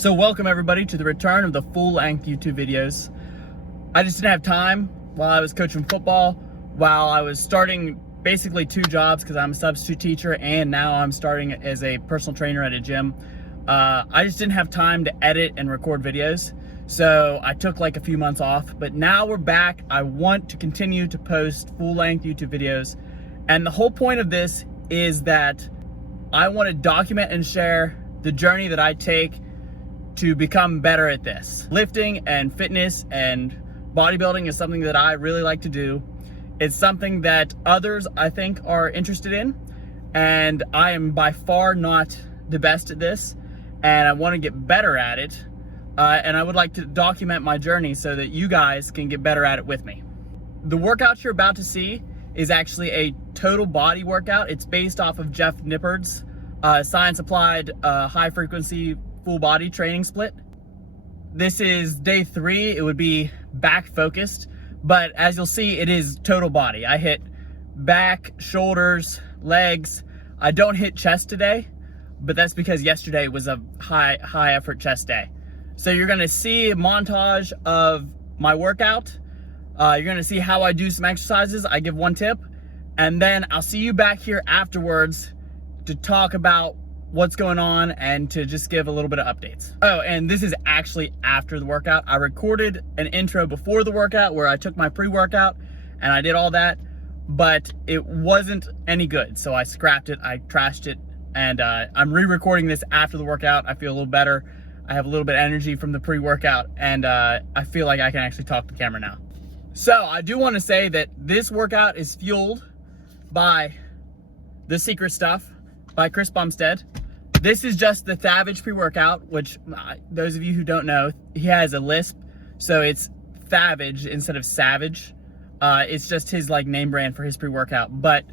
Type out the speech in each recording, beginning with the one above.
So welcome everybody to the return of the full-length YouTube videos. I just didn't have time while I was coaching football, while I was starting basically 2 jobs because I'm a substitute teacher and now I'm starting as a personal trainer at a gym. I just didn't have time to edit and record videos. So I took like a few months off, but now we're back. I want to continue to post full-length YouTube videos. And the whole point of this is that I want to document and share the journey that I take to become better at this. Lifting and fitness and bodybuilding is something that I really like to do. It's something that others, I think, are interested in, and I am by far not the best at this, and I want to get better at it, and I would like to document my journey so that you guys can get better at it with me. The workout you're about to see is actually a total body workout. It's based off of Jeff Nippard's science applied high frequency full body training split. This is day 3. It would be back focused, but as you'll see, it is total body. I hit back, shoulders, legs. I don't hit chest today, but that's because yesterday was a high effort chest day. So you're gonna see a montage of my workout. You're gonna see how I do some exercises. I give 1 tip, and then I'll see you back here afterwards to talk about what's going on and to just give a little bit of updates. Oh, and this is actually after the workout. I recorded an intro before the workout where I took my pre-workout and I did all that, but it wasn't any good. So I scrapped it, I trashed it, and I'm re-recording this after the workout. I feel a little better. I have a little bit of energy from the pre-workout, and I feel like I can actually talk to the camera now. So I do want to say that this workout is fueled by The Secret Stuff by Chris Bumstead. This is just the Savage pre-workout, which those of you who don't know, he has a lisp, so it's Savage instead of Savage. It's just his like name brand for his pre-workout. But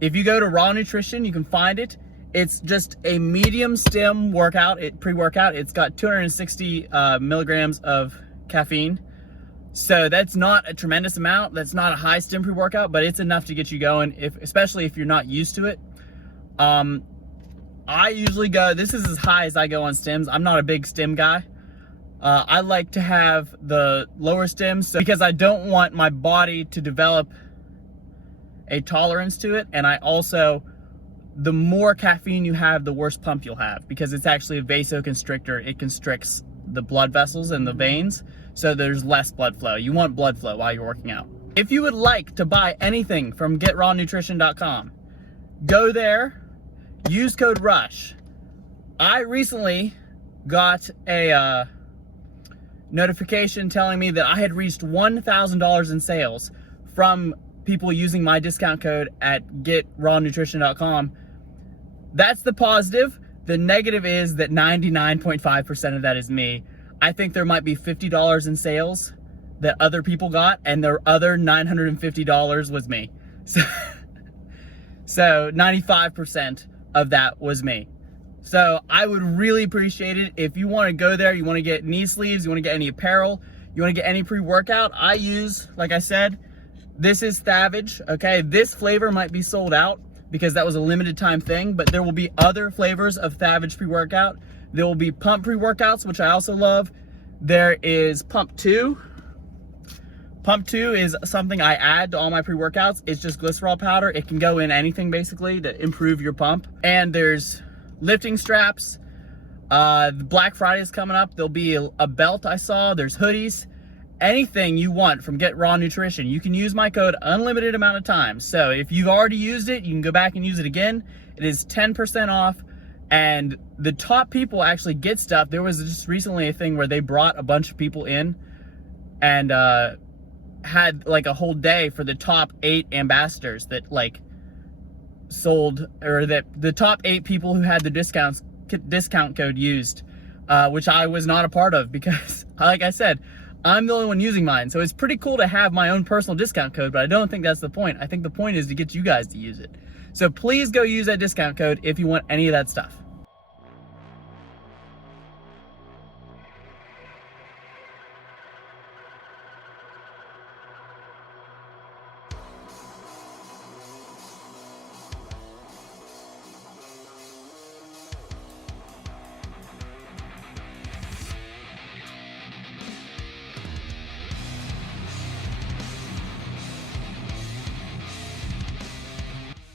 if you go to Raw Nutrition, you can find it. It's just a medium stim workout, pre-workout. It's got 260 milligrams of caffeine. So that's not a tremendous amount. That's not a high stim pre-workout, but it's enough to get you going, especially if you're not used to it. I usually go, this is as high as I go on stims. I'm not a big stim guy. I like to have the lower stims because I don't want my body to develop a tolerance to it. And I also, the more caffeine you have, the worse pump you'll have, because it's actually a vasoconstrictor. It constricts the blood vessels and the veins, so there's less blood flow. You want blood flow while you're working out. If you would like to buy anything from GetRawNutrition.com, go there. Use code RUSH. I recently got a notification telling me that I had reached $1,000 in sales from people using my discount code at GetRawNutrition.com. That's the positive. The negative is that 99.5% of that is me. I think there might be $50 in sales that other people got, and the other $950 was me. So 95% of that was me. So I would really appreciate it if you want to go there, you want to get knee sleeves, you want to get any apparel, you want to get any pre-workout. I use, like I said, this is Savage, okay? This flavor might be sold out because that was a limited time thing, but there will be other flavors of Savage pre-workout. There will be pump pre-workouts, which I also love. There is Pump 2. Pump 2 is something I add to all my pre-workouts. It's just glycerol powder. It can go in anything basically to improve your pump. And there's lifting straps. The Black Friday is coming up. There'll be a belt I saw. There's hoodies. Anything you want from Get Raw Nutrition. You can use my code unlimited amount of times. So if you've already used it, you can go back and use it again. It is 10% off. And the top people actually get stuff. There was just recently a thing where they brought a bunch of people in and had like a whole day for the top 8 ambassadors that like sold, or that the top 8 people who had the discount code used, which I was not a part of because, like I said, I'm the only one using mine. So it's pretty cool to have my own personal discount code, but I don't think that's the point. I think the point is to get you guys to use it. So please go use that discount code if you want any of that stuff.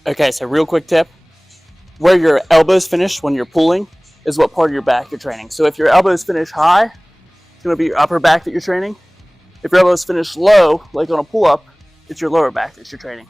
Okay, so real quick tip. Where your elbows finish when you're pulling is what part of your back you're training. So if your elbows finish high, it's going to be your upper back that you're training. If your elbows finish low, like on a pull-up, it's your lower back that you're training.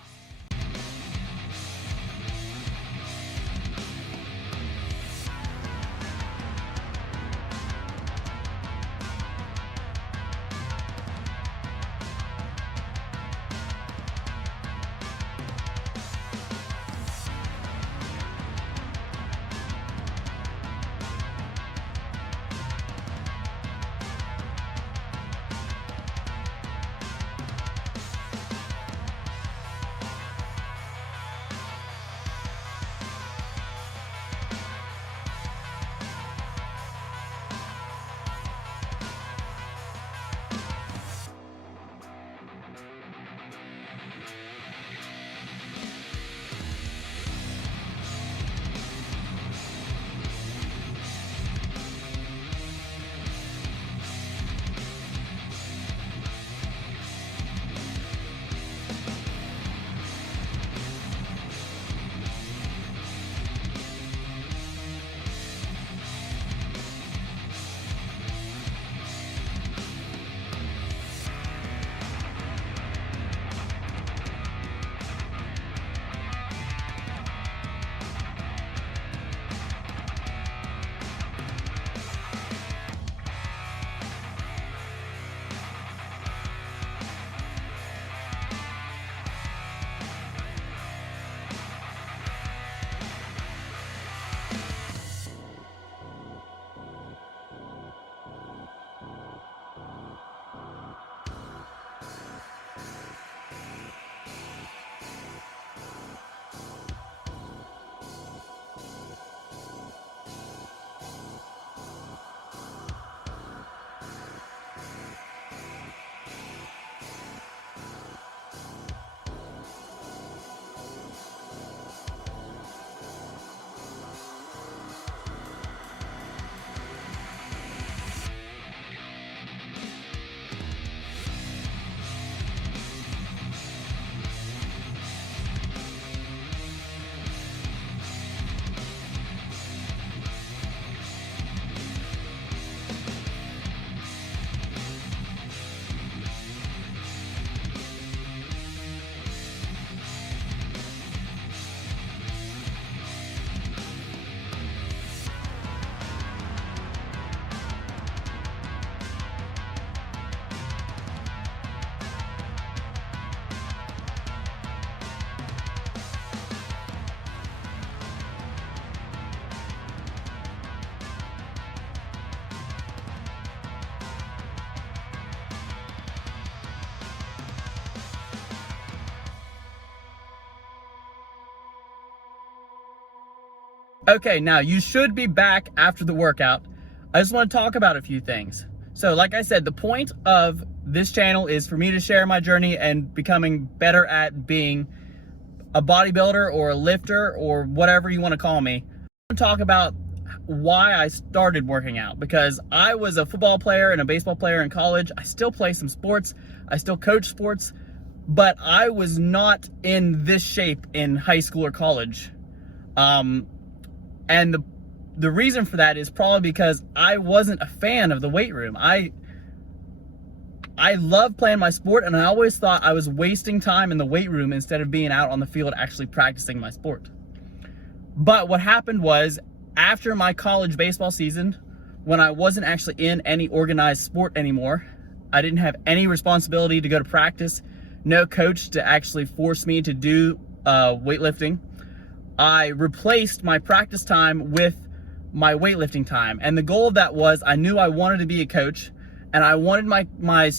Okay, now you should be back after the workout. I just want to talk about a few things. So like I said, the point of this channel is for me to share my journey and becoming better at being a bodybuilder or a lifter or whatever you want to call me. I want to talk about why I started working out, because I was a football player and a baseball player in college. I still play some sports. I still coach sports, but I was not in this shape in high school or college. And the reason for that is probably because I wasn't a fan of the weight room. I love playing my sport, and I always thought I was wasting time in the weight room instead of being out on the field actually practicing my sport. But what happened was, after my college baseball season, when I wasn't actually in any organized sport anymore, I didn't have any responsibility to go to practice, no coach to actually force me to do weightlifting. I replaced my practice time with my weightlifting time. And the goal of that was, I knew I wanted to be a coach, and I wanted my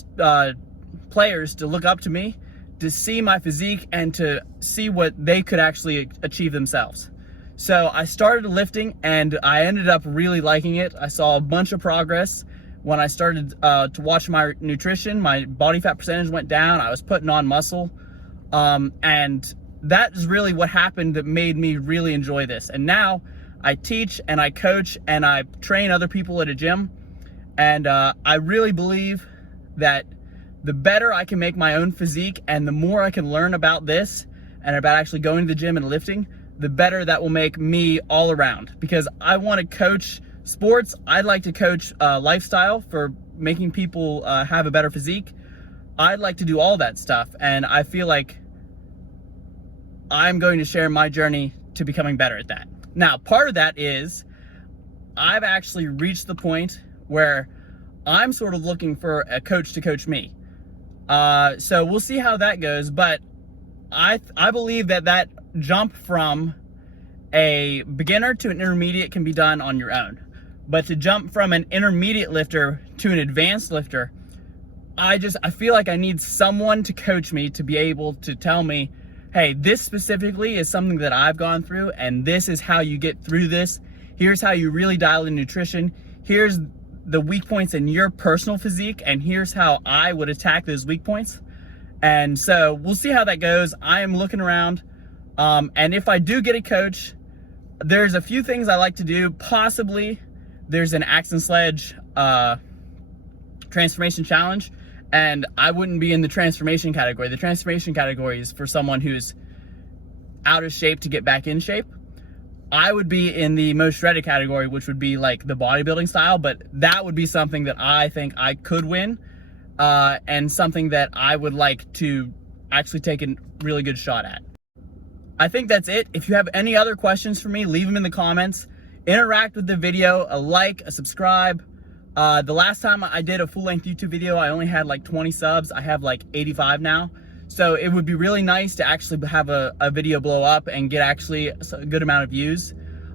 players to look up to me, to see my physique, and to see what they could actually achieve themselves. So I started lifting, and I ended up really liking it. I saw a bunch of progress. When I started to watch my nutrition, my body fat percentage went down. I was putting on muscle. And that is really what happened that made me really enjoy this. And now I teach and I coach and I train other people at a gym. And I really believe that the better I can make my own physique and the more I can learn about this, and about actually going to the gym and lifting, the better that will make me all around. Because I want to coach sports, I'd like to coach lifestyle for making people have a better physique. I'd like to do all that stuff, and I feel like I'm going to share my journey to becoming better at that. Now, part of that is I've actually reached the point where I'm sort of looking for a coach to coach me. So we'll see how that goes, but I believe that jump from a beginner to an intermediate can be done on your own. But to jump from an intermediate lifter to an advanced lifter, I feel like I need someone to coach me, to be able to tell me, hey, this specifically is something that I've gone through, and this is how you get through this. Here's how you really dial in nutrition. Here's the weak points in your personal physique, and here's how I would attack those weak points. And so we'll see how that goes. I am looking around, and if I do get a coach, there's a few things I like to do. Possibly there's an axe and sledge transformation challenge, and I wouldn't be in the transformation category. The transformation category is for someone who's out of shape to get back in shape. I would be in the most shredded category, which would be like the bodybuilding style, but that would be something that I think I could win, and something that I would like to actually take a really good shot at. I think that's it. If you have any other questions for me, leave them in the comments. Interact with the video, a like, a subscribe. The last time I did a full-length YouTube video, I only had like 20 subs. I have like 85 now. So it would be really nice to actually have a video blow up and get actually a good amount of views.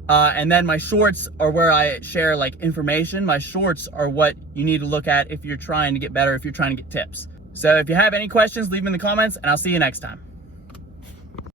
And then my shorts are where I share like information. My shorts are what you need to look at if you're trying to get better, if you're trying to get tips. So if you have any questions, leave them in the comments, and I'll see you next time.